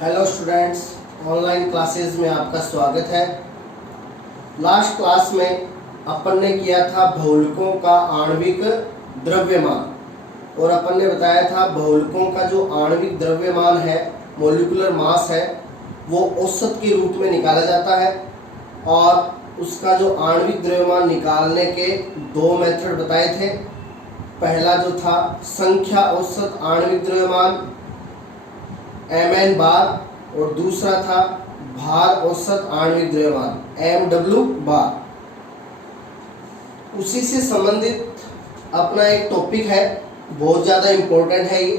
Hello students, online classes में आपका स्वागत है। लास्ट क्लास में अपन ने किया था बहुलकों का आणविक द्रव्यमान और अपन ने बताया था बहुलकों का जो आणविक द्रव्यमान है, मॉलिक्यूलर मास है, वो औसत के रूप में निकाला जाता है और उसका जो आणविक द्रव्यमान निकालने के दो मेथड बताए थे। पहला जो था संख्या औसत आणविक द्रव्यमान mn बार और दूसरा था भार औसत आणविक द्रव्यमान mw बार। उसी से संबंधित अपना एक टॉपिक है, बहुत ज़्यादा इम्पोर्टेंट है ये,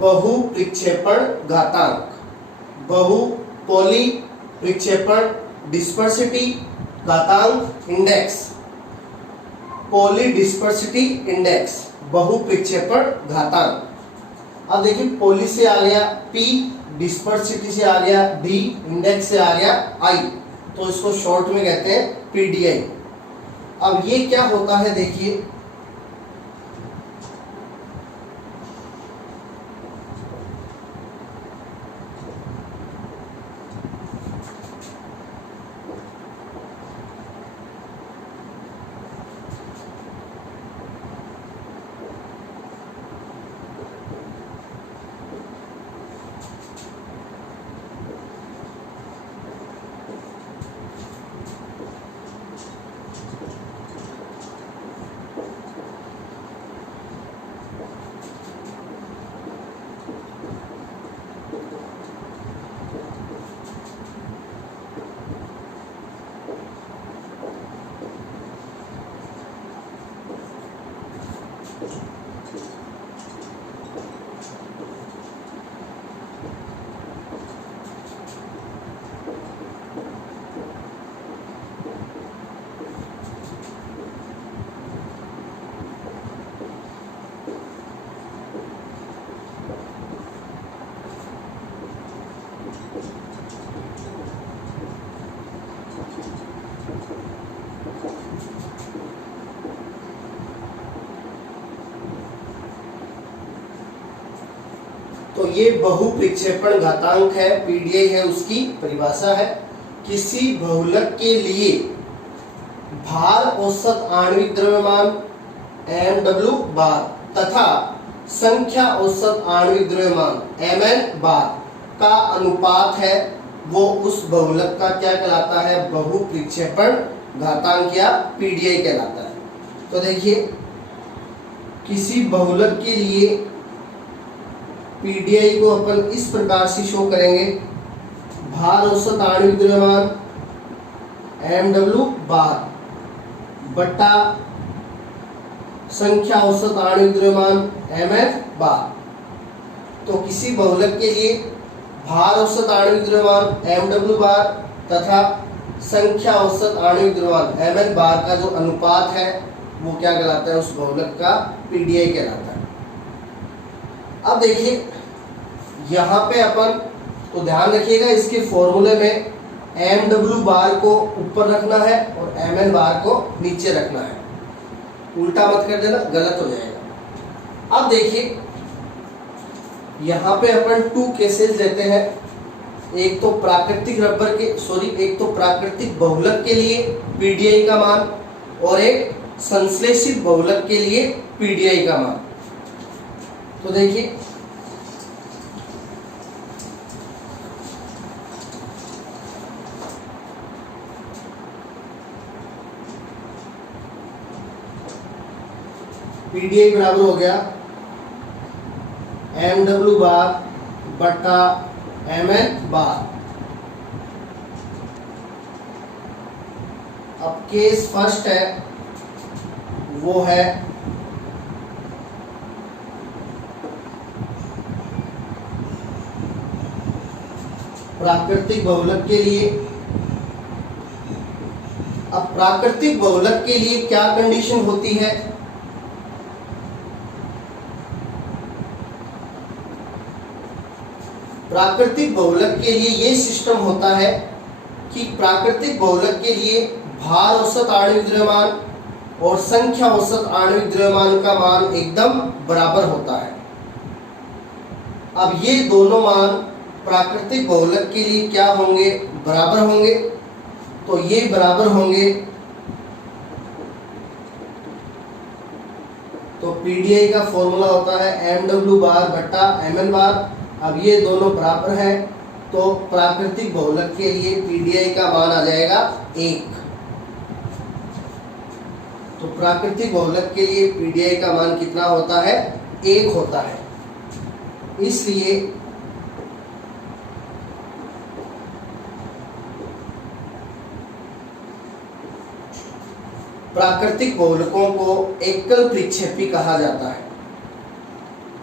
बहु विक्षेपण घातांक, बहु पॉली विक्षेपण डिस्पर्सिटी घातांक इंडेक्स, पॉली डिस्पर्सिटी इंडेक्स, बहु विक्षेपण घातांक। अब देखिए, पॉली से आ गया P, डिस्पर्सिटी से आ गया D, इंडेक्स से आ गया I, तो इसको शॉर्ट में कहते हैं PDI। अब ये क्या होता है देखिए, तो ये बहु विक्षेपण घातांक है, पीडीआई है, उसकी परिभाषा है। किसी बहुलक के लिए भार औसत आणविक द्रव्यमान mw बार तथा संख्या औसत आणविक द्रव्यमान mn बार का अनुपात है, वो उस बहुलक का क्या कहलाता है? बहु विक्षेपण घातांक या पीडीआई कहलाता है। तो देखिए, किसी बहुलक के लिए पीडीआई को अपन इस प्रकार से शो करेंगे, भार औसत आणविक द्रव्यमान mw बार बटा संख्या औसत आणविक द्रव्यमान mn बार। तो किसी बहुलक के लिए भार औसत आणविक द्रव्यमान mw बार तथा संख्या औसत आणविक द्रव्यमान mn बार का जो अनुपात है, वो क्या कहलाता है? उस बहुलक का पीडीआई कहलाता है। अब देखिए, यहाँ पे अपन तो ध्यान रखिएगा, इसके फॉर्मूले में mw बार को ऊपर रखना है और mn बार को नीचे रखना है, उल्टा मत कर देना, गलत हो जाएगा। अब देखिए, यहाँ पे अपन टू केसेस लेते हैं, एक तो प्राकृतिक रबर के एक तो प्राकृतिक बहुलक के लिए पीडीआई का मान और एक संश्लेषित बहुलक के लिए पीडीआई का मान। तो देखिए, पीडीआई बराबर हो गया mw बार बटा mn बार। अब केस फर्स्ट है, वो है प्राकृतिक बहुलक के लिए। अब प्राकृतिक बहुलक के लिए क्या कंडीशन होती है? प्राकृतिक बहुलक के लिए ये सिस्टम होता है कि प्राकृतिक बहुलक के लिए भार औसत आणविक द्रव्यमान और संख्या औसत आणविक द्रव्यमान का मान एकदम बराबर होता है। अब ये दोनों मान प्राकृतिक बहुलक के लिए क्या होंगे, बराबर होंगे। तो ये बराबर होंगे, तो पीडीआई का फॉर्मूला होता है mw बार बटा mn बार। अब ये दोनों बराबर हैं, तो प्राकृतिक बहुलक के लिए पीडीआई का मान आ जाएगा 1। तो प्राकृतिक बहुलक के लिए पीडीआई का मान कितना होता है, 1 होता है। इसलिए प्राकृतिक बहुलकों को एकल प्रतिक्षेपी कहा जाता है।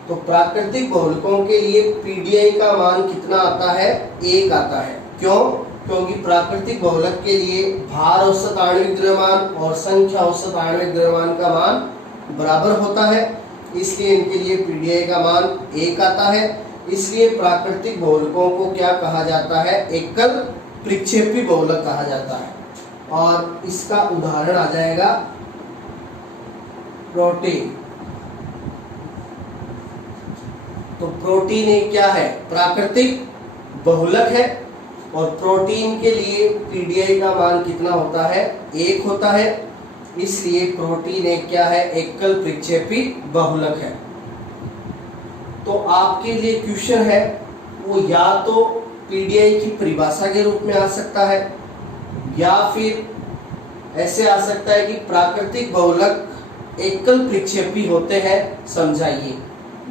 तो प्राकृतिक बहुलकों के लिए पीडीआई का मान कितना आता है, 1 आता है। क्यों? क्योंकि प्राकृतिक बहुलक के लिए भार औसत आणविक द्रव्यमान और संख्या औसत आणविक द्रव्यमान का मान बराबर होता है, इसलिए इनके लिए पीडीआई का मान 1 आता है। इसलिए प्राकृतिक बहुलकों को क्या कहा जाता है, एकल प्रतिक्षेपी बहुलक कहा जाता है। और इसका उदाहरण आ जाएगा प्रोटीन। तो प्रोटीन एक क्या है, प्राकृतिक बहुलक है, और प्रोटीन के लिए पीडीआई का मान कितना होता है, 1 होता है। इसलिए प्रोटीन एक क्या है, एकल प्रतिक्षेपी बहुलक है। तो आपके लिए क्वेश्चन है वो या तो पीडीआई की परिभाषा के रूप में आ सकता है, या फिर ऐसे आ सकता है कि प्राकृतिक बहुलक एकल प्रतिक्षेपी होते हैं, समझाइए।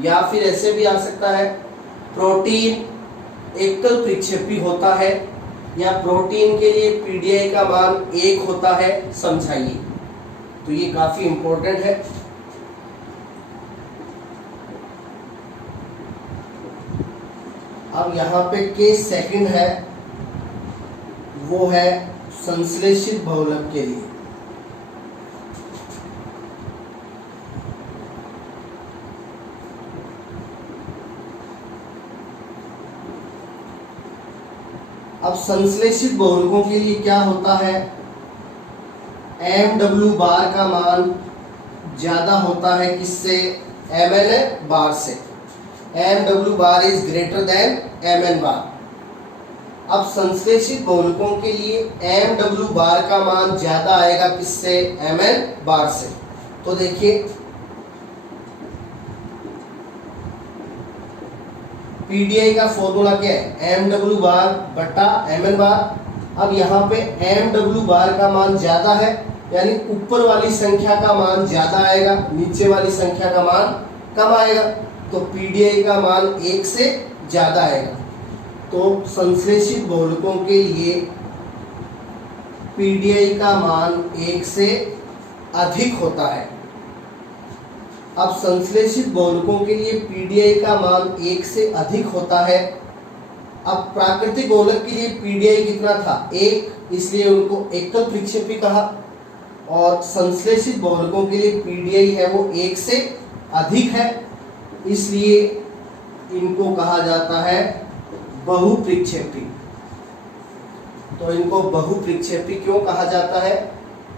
या फिर ऐसे भी आ सकता है प्रोटीन एकल प्रतिक्षेपी होता है, या प्रोटीन के लिए पीडीआई का मान 1 होता है, समझाइए। तो ये काफी इंपॉर्टेंट है। अब यहाँ पे केस सेकंड है, वो है संश्लेषित बहुलक के लिए। अब संश्लेषित बहुलकों के लिए क्या होता है, mw बार का मान ज्यादा होता है किससे, mn बार से। mw bar is greater than mn बार। अब संश्लेषित बहुलकों के लिए mw बार का मान ज्यादा आएगा किससे, mn बार से। तो देखिए पीडीआई का फॉर्मूला क्या है, mw बार बटा mn बार। अब यहाँ पे mw बार का मान ज्यादा है, यानी ऊपर वाली संख्या का मान ज्यादा आएगा, नीचे वाली संख्या का मान कम आएगा। तो पीडीआई का मान 1 से ज्यादा आएगा। तो संश्लेषित बहुलकों के लिए पीडीआई का मान 1 से अधिक होता है। अब संश्लेषित बहुलकों के लिए पीडीआई का मान 1 से अधिक होता है। अब प्राकृतिक बहुलक के लिए पीडीआई कितना था, 1, इसलिए उनको एकल प्रतिक्षेपी कहा। और संश्लेषित बहुलकों के लिए पीडीआई है वो 1 से अधिक है, इसलिए इनको कहा जाता है बहुप्रक्षेपी। तो इनको बहुप्रक्षेपी क्यों कहा जाता है,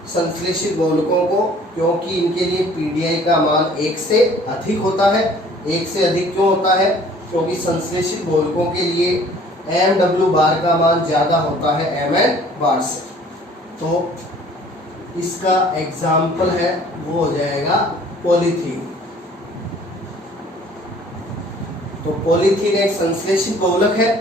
संश्लेषित बहुलकों को, क्योंकि इनके लिए पीडीआई का मान 1 से अधिक होता है। 1 से अधिक क्यों होता है, क्योंकि संश्लेषित बहुलकों के लिए mw बार का मान ज्यादा होता है mn बार से। तो इसका एग्जाम्पल है वो हो जाएगा पॉलीथीन। तो पॉलीथीन एक संश्लेषित बहुलक है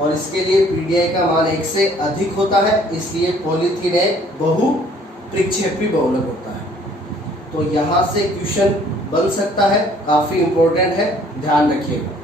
और इसके लिए पीडीआई का मान 1 से अधिक होता है, इसलिए पॉलीथीन एक बहुप्रक्षेपी बहुलक होता है। तो यहाँ से क्वेश्चन बन सकता है, काफी इंपॉर्टेंट है, ध्यान रखिएगा।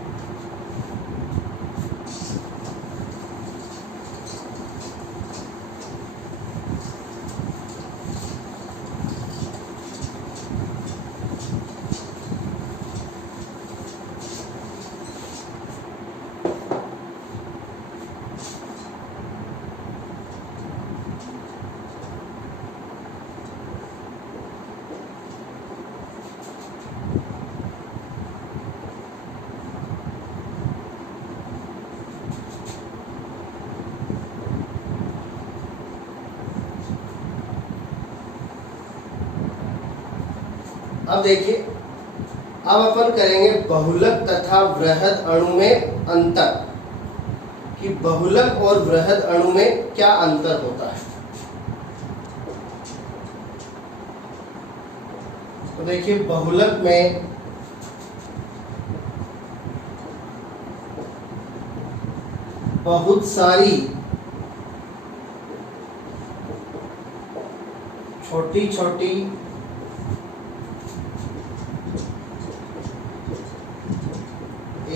अब देखिए, अब अपन करेंगे बहुलक तथा वृहद अणु में अंतर। कि बहुलक और वृहद अणु में क्या अंतर होता है। तो देखिए, बहुलक में बहुत सारी छोटी छोटी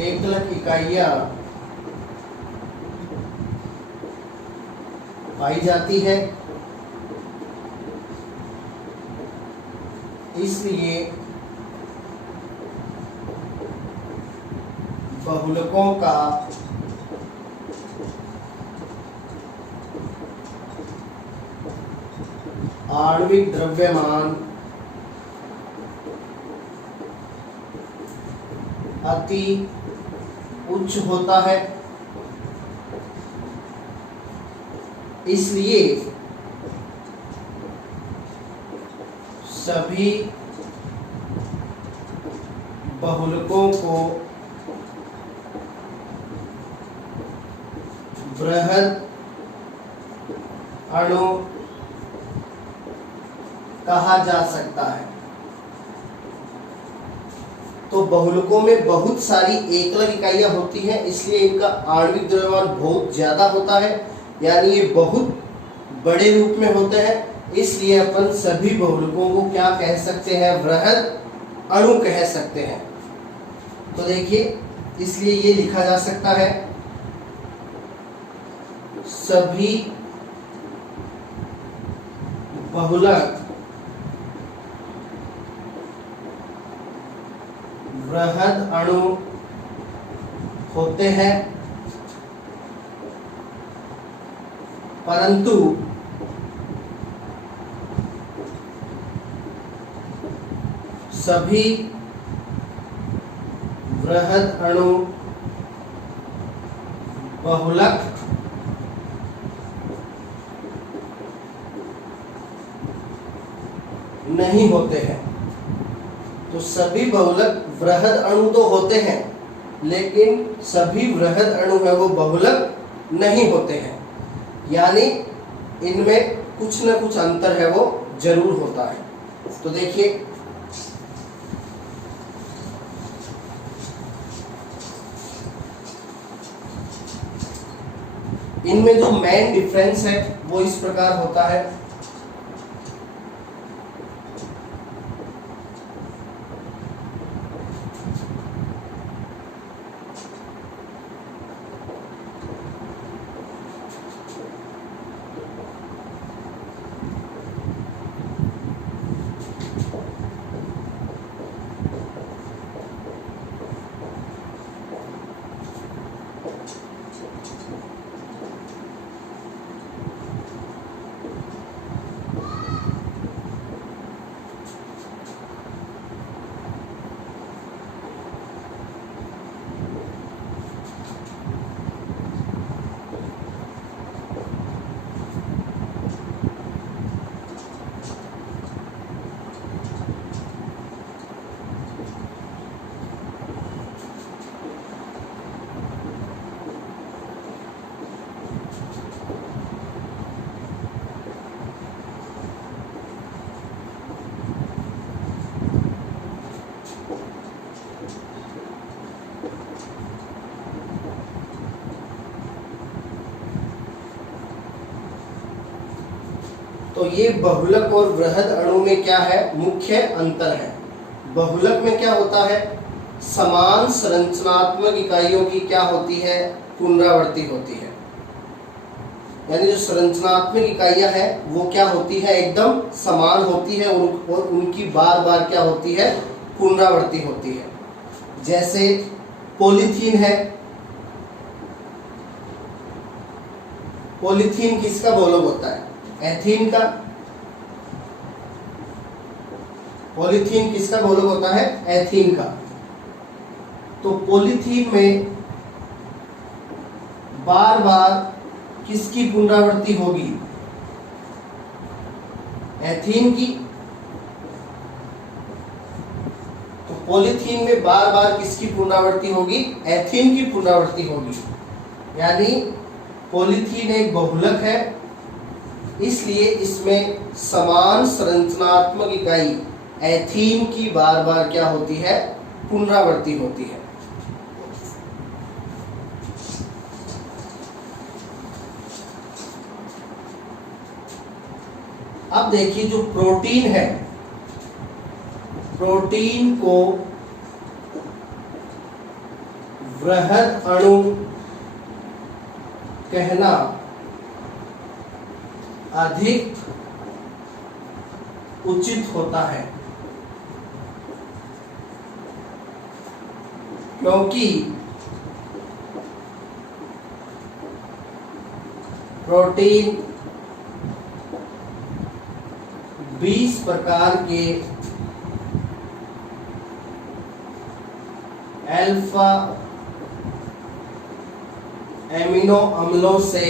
एकलक इकाइयां पाई जाती है, इसलिए बहुलकों का आणविक द्रव्यमान अति उच्च होता है, इसलिए सभी बहुलकों को वृहद अणु कहा जा सकता है। तो बहुलकों में बहुत सारी एकलक इकाइयां होती हैं, इसलिए इनका आणविक द्रव्यमान बहुत ज्यादा होता है, यानी ये बहुत बड़े रूप में होते हैं, इसलिए अपन सभी बहुलकों को क्या कह सकते हैं, वृहद अणु कह सकते हैं। तो देखिए, इसलिए ये लिखा जा सकता है, सभी बहुलक वृहद अणु होते हैं, परंतु सभी वृहद अणु बहुलक नहीं होते हैं। तो सभी बहुलक वृहद अणु तो होते हैं, लेकिन सभी वृहद अणु है वो बहुलक नहीं होते हैं, यानी इनमें कुछ न कुछ अंतर है वो जरूर होता है। तो देखिए, इनमें जो मेन डिफरेंस है वो इस प्रकार होता है। तो ये बहुलक और वृहद अणु में क्या है, मुख्य अंतर है। बहुलक में क्या होता है, समान संरचनात्मक इकाइयों की क्या होती है, पुनरावृत्ति होती है। यानी जो संरचनात्मक इकाइयां हैं वो क्या होती है, एकदम समान होती है और उनकी बार बार क्या होती है, पुनरावृत्ति होती है। जैसे पॉलीथीन है, पॉलीथीन किसका बहुलक होता है, एथीन का। पॉलीथीन किसका बहुलक होता है, एथीन का। तो पॉलीथीन में बार बार किसकी पुनरावृत्ति होगी, एथीन की। तो पॉलीथीन में बार बार किसकी पुनरावृत्ति होगी, एथीन की पुनरावृत्ति होगी। यानी पॉलीथीन एक बहुलक है, इसलिए इसमें समान संरचनात्मक इकाई एथीन की बार बार क्या होती है, पुनरावृत्ति होती है। अब देखिए जो प्रोटीन है, प्रोटीन को वृहद अणु कहना अधिक उचित होता है, क्योंकि प्रोटीन 20 प्रकार के अल्फा एमिनो अम्लों से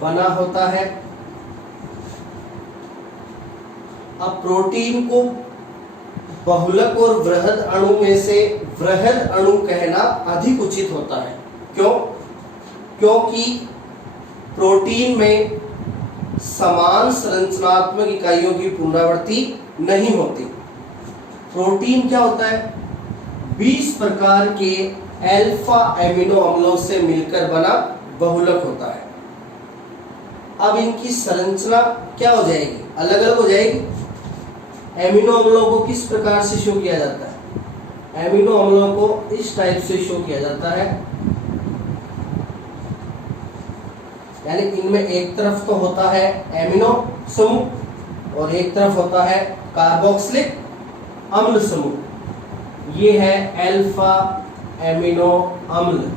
बना होता है। अब प्रोटीन को बहुलक और वृहद अणु में से वृहद अणु कहना अधिक उचित होता है। क्यों? क्योंकि प्रोटीन में समान संरचनात्मक इकाइयों की पुनरावृत्ति नहीं होती। प्रोटीन क्या होता है? 20 प्रकार के अल्फा एमिनो अम्लों से मिलकर बना बहुलक होता है। अब इनकी संरचना क्या हो जाएगी? अलग अलग हो जाएगी। एमिनो अम्लों को किस प्रकार से शो किया जाता है? एमिनो अम्लों को इस टाइप से शो किया जाता है, यानी इनमें एक तरफ तो होता है एमिनो समूह और एक तरफ होता है कार्बोक्सिलिक अम्ल समूह। ये है अल्फा एमिनो अम्ल।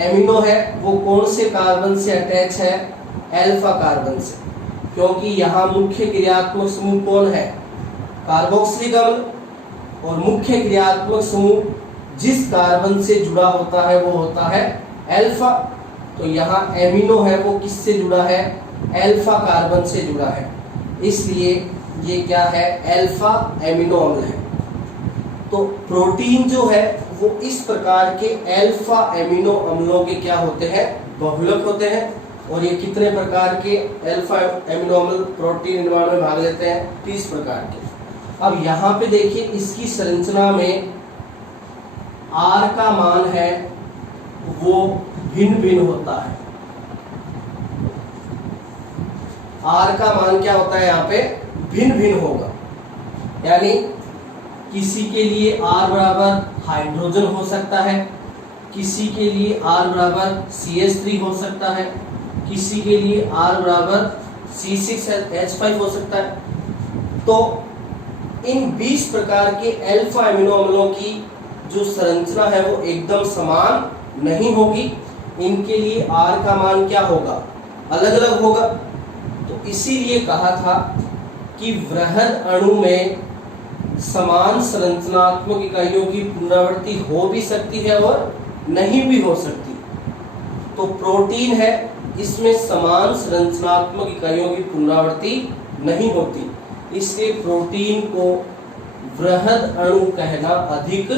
एमिनो है वो कौन से कार्बन से अटैच है? अल्फा कार्बन से, क्योंकि यहाँ मुख्य क्रियात्मक समूह कौन है? कार्बोक्सिलिक अम्ल। और मुख्य क्रियात्मक समूह जिस कार्बन से जुड़ा होता है वो होता है अल्फा। तो यहाँ एमिनो है वो किससे जुड़ा है? अल्फा कार्बन से जुड़ा है, इसलिए ये क्या है? अल्फा एमिनो अम्ल है। तो प्रोटीन जो है वो इस प्रकार के अल्फा एमिनो अम्लों के क्या होते हैं? बहुलक होते हैं। और ये कितने प्रकार के अल्फा एमिनो अम्ल प्रोटीन निर्माण में भाग लेते हैं? 30 प्रकार के। अब यहाँ पे देखिए इसकी संरचना में R का मान है वो भिन्न भिन्न होता है। R का मान क्या होता है? यहाँ पे भिन्न भिन्न होगा, यानी किसी के लिए R बराबर हाइड्रोजन हो सकता है, किसी के लिए R बराबर CH3 हो सकता है, किसी के लिए R बराबर C6H5 हो सकता है। तो इन 20 प्रकार के अल्फा एमिनो अम्लों की जो संरचना है वो एकदम समान नहीं होगी। इनके लिए R का मान क्या होगा? अलग अलग होगा। तो इसीलिए कहा था कि वृहद अणु में समान संरचनात्मक इकाइयों की पुनरावृत्ति हो भी सकती है और नहीं भी हो सकती। तो प्रोटीन है, इसमें समान संरचनात्मक इकाइयों की पुनरावृत्ति नहीं होती, इसलिए प्रोटीन को वृहद अणु कहना अधिक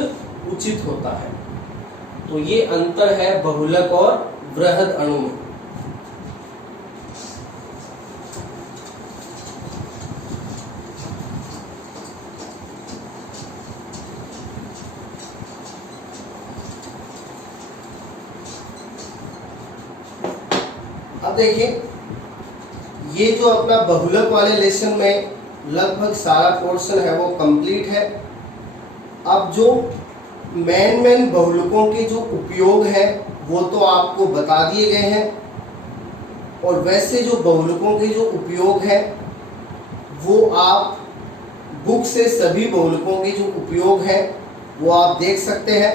उचित होता है। तो ये अंतर है बहुलक और वृहद अणु में। अब देखिए ये जो अपना बहुलक वाले लेसन में लगभग सारा पोर्शन है वो कंप्लीट है। अब जो मेन बहुलकों के जो उपयोग है वो तो आपको बता दिए गए हैं, और वैसे जो बहुलकों के जो उपयोग है वो आप बुक से सभी बहुलकों के जो उपयोग है वो आप देख सकते हैं,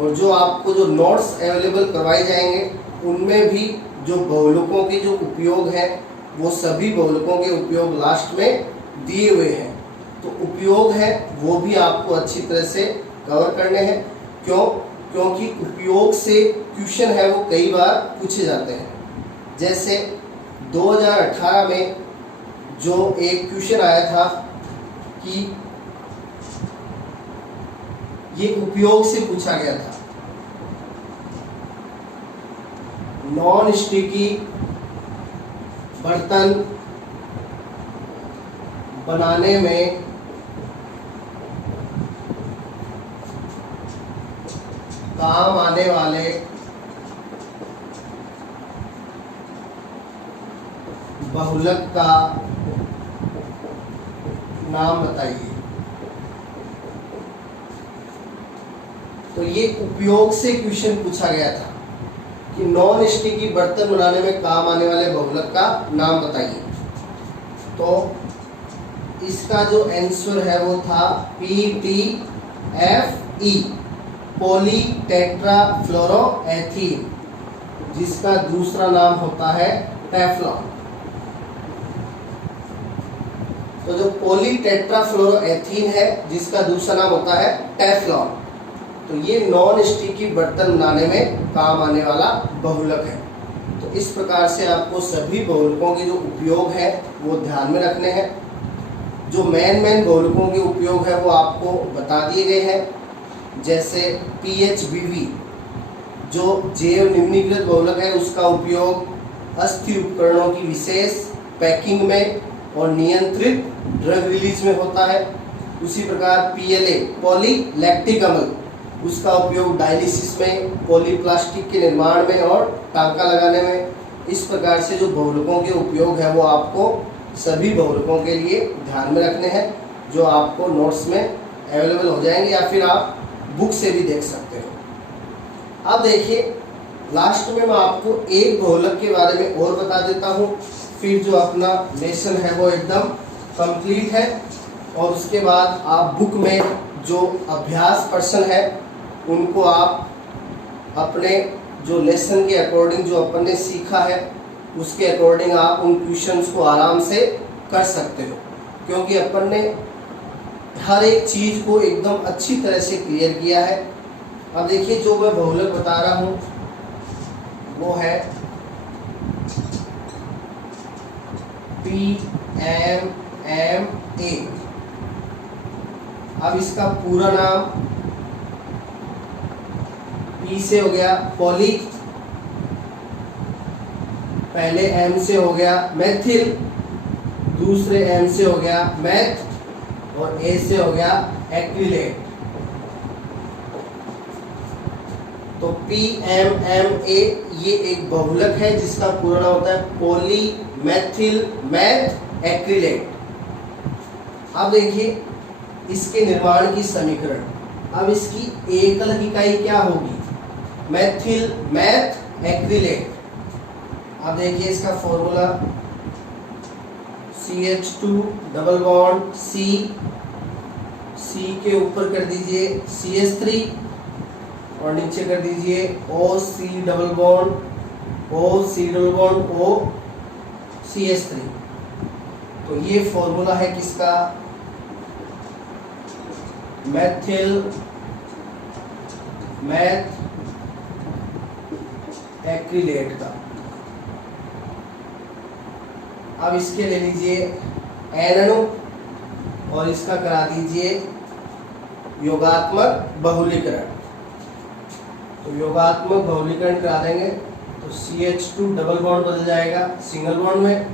और जो आपको जो नोट्स अवेलेबल करवाए जाएंगे उनमें भी जो बहुलकों के जो उपयोग है वो सभी बहुलकों के उपयोग लास्ट में दिए हुए हैं। तो उपयोग है वो भी आपको अच्छी तरह से कवर करने हैं। क्यों? क्योंकि उपयोग से क्वेश्चन है वो कई बार पूछे जाते हैं। जैसे 2018 में जो एक क्वेश्चन आया था कि ये उपयोग से पूछा गया था। नॉन स्टिकी बर्तन बनाने में काम आने वाले बहुलक का नाम बताइए। तो ये उपयोग से क्वेश्चन पूछा गया था कि नॉन स्टिकी बर्तन बनाने में काम आने वाले बहुलक का नाम बताइए। तो इसका जो आंसर है वो था PTFE, पॉली टेट्राफ्लोरोएथीन, जिसका दूसरा नाम होता है टेफ्लॉन। तो जो पॉली टेट्राफ्लोरोएथीन है जिसका दूसरा नाम होता है टेफ्लॉन, तो ये नॉन स्टिकी बर्तन बनाने में काम आने वाला बहुलक है। तो इस प्रकार से आपको सभी बहुलकों के जो उपयोग है वो ध्यान में रखने हैं। जो मेन बहुलकों के उपयोग है वो आपको बता दिए गए हैं, जैसे PHBV जो जैव निम्नीकृत बहुलक है उसका उपयोग अस्थि उपकरणों की विशेष पैकिंग में और नियंत्रित ड्रग रिलीज में होता है। उसी प्रकार PLA पॉलीलैक्टिक अम्ल, उसका उपयोग डायलिसिस में, पॉलीप्लास्टिक के निर्माण में और टांका लगाने में। इस प्रकार से जो बहुलकों के उपयोग है वो आपको सभी बहुलकों के लिए ध्यान में रखने हैं, जो आपको नोट्स में अवेलेबल हो जाएंगे या फिर आप बुक से भी देख सकते हो। अब देखिए लास्ट में मैं आपको एक बहुलक के बारे में और बता देता हूँ, फिर जो अपना लेसन है वो एकदम कंप्लीट है। और उसके बाद आप बुक में जो अभ्यास प्रश्न है उनको आप अपने जो लेसन के अकॉर्डिंग जो अपन ने सीखा है उसके अकॉर्डिंग आप उन क्वेश्चंस को आराम से कर सकते हो, क्योंकि अपन ने हर एक चीज़ को एकदम अच्छी तरह से क्लियर किया है। अब देखिए जो मैं बहुलक बता रहा हूँ वो है PMMA। अब इसका पूरा नाम P से हो गया पॉली, पहले M से हो गया मैथिल, दूसरे M से हो गया मैथ और A से हो गया एक्रिलेट। तो PMMA ये एक बहुलक है जिसका पूरा नाम होता है पॉली मैथिल मैथ एक्रिलेट। अब देखिए इसके निर्माण की समीकरण। अब इसकी एकल इकाई क्या होगी? Maithil math acrylate. अब देखिए इसका formula CH2 double bond C के ऊपर कर दीजिए CH3 और नीचे कर दीजिए OC double bond O CH3। तो ये फॉर्मूला है किसका? मैथिल मैथ एक्रिलेट का। अब इसके ले लीजिए N अणु और इसका करा दीजिए योगात्मक बहुलीकरण। तो योगात्मक बहुलीकरण करा देंगे तो CH2 डबल बॉन्ड बदल जाएगा सिंगल बॉन्ड में,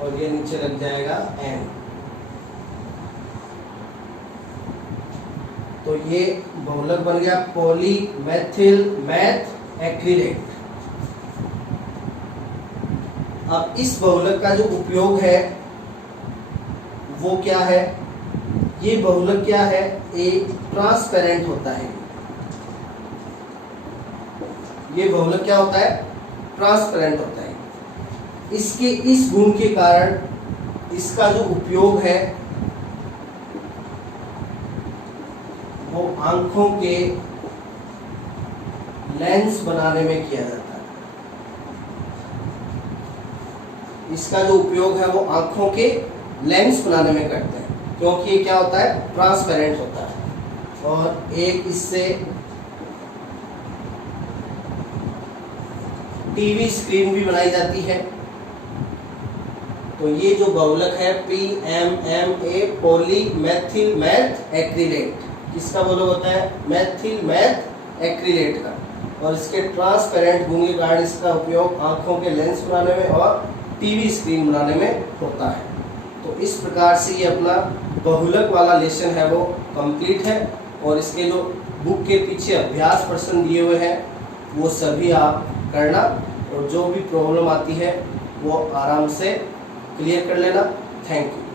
और ये नीचे लग जाएगा N। तो ये बहुलक बन गया पॉली मैथिल मैथ एक्रिलेट। अब इस बहुलक का जो उपयोग है वो क्या है? ये बहुलक क्या है? एक ट्रांसपेरेंट होता है। ये बहुलक क्या होता है? ट्रांसपेरेंट होता है। इसके इस गुण के कारण इसका जो उपयोग है वो आंखों के लेंस बनाने में किया जाता है। इसका जो उपयोग है वो आंखों के लेंस बनाने में करते हैं, क्योंकि ये क्या होता है? ट्रांसपेरेंट होता है। और एक इससे टीवी स्क्रीन भी बनाई जाती है। तो ये जो बहुलक है PMMA पॉलीमेथिल मैथ एक्रिलेट, किसका बहुलक होता है? मैथिल मैथ एक्रिलेट का। और इसके ट्रांसपेरेंट गुण के कारण इसका उपयोग आंखों के लेंस बनाने में और टीवी स्क्रीन बनाने में होता है। तो इस प्रकार से ये अपना बहुलक वाला लेसन है वो कंप्लीट है। और इसके जो बुक के पीछे अभ्यास प्रश्न दिए हुए हैं वो सभी आप करना, और जो भी प्रॉब्लम आती है वो आराम से क्लियर कर लेना। Thank you.